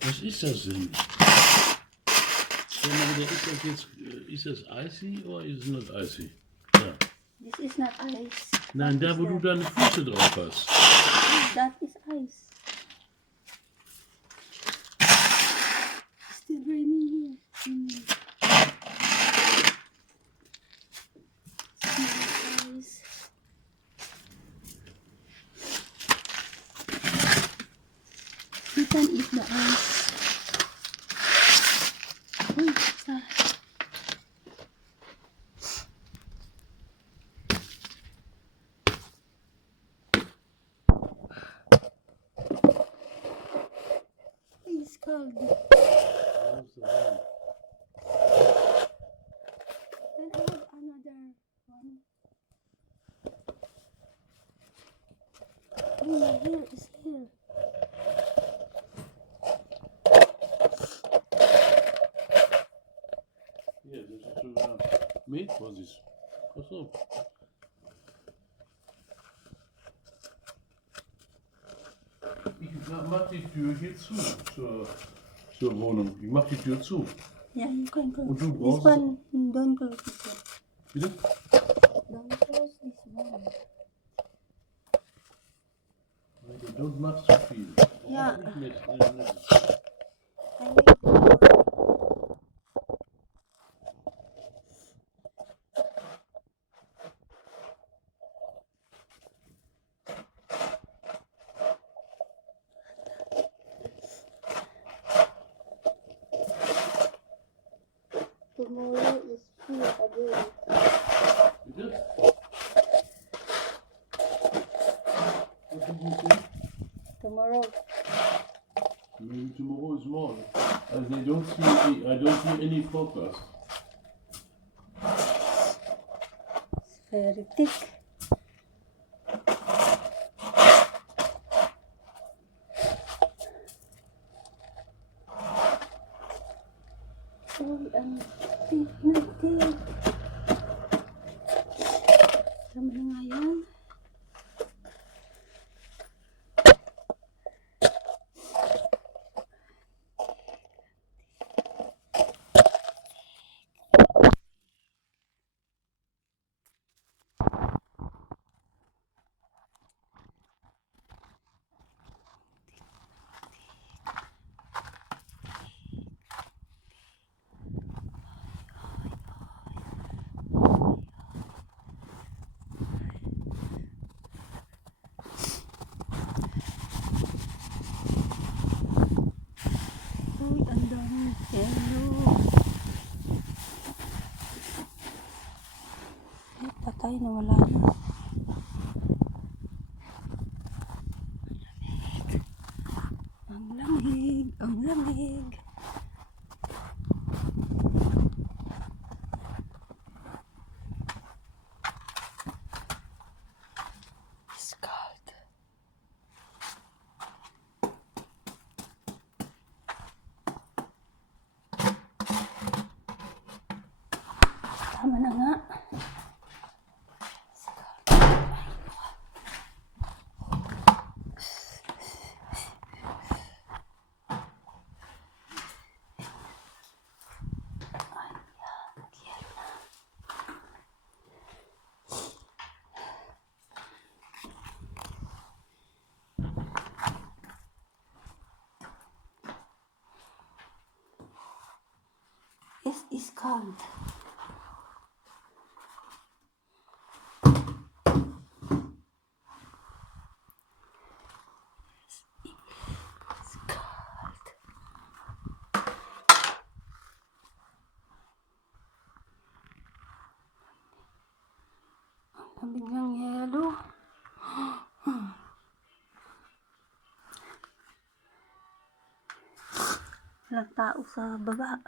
Was ist das denn? Ist das icy oder ist es not icy? Ja. This is not ice. Nein, da wo du deine Füße drauf hast. That is ice. Still raining here. Still ice. You can eat the ice. Uy, sa. It's cold. Then I have another one. Oh, my hair is here. Ja, das ist sogar made for this. Pass auf. Ich mach die Tür hier zu zur Wohnung. Ich mach die Tür zu. Yeah, you can close. Und du This brauchst... one, don't close this one. Bitte? Don't close this one. Don't mach zu viel. Ja. Nicht mit. I make tomorrow is free again. Bitte? What did you say? Tomorrow. Maybe tomorrow is morning. I don't see any forecast. It's very thick. Uy, ang thick na thick. Tama na nga yan. Uy, ang daming yellow. Ay, patay na, wala na. Ang lamig, ang lamig. It's cold. Tama na nga. It's cold. It's cold. Ang lamig ng yelo. Walang tao sa baba.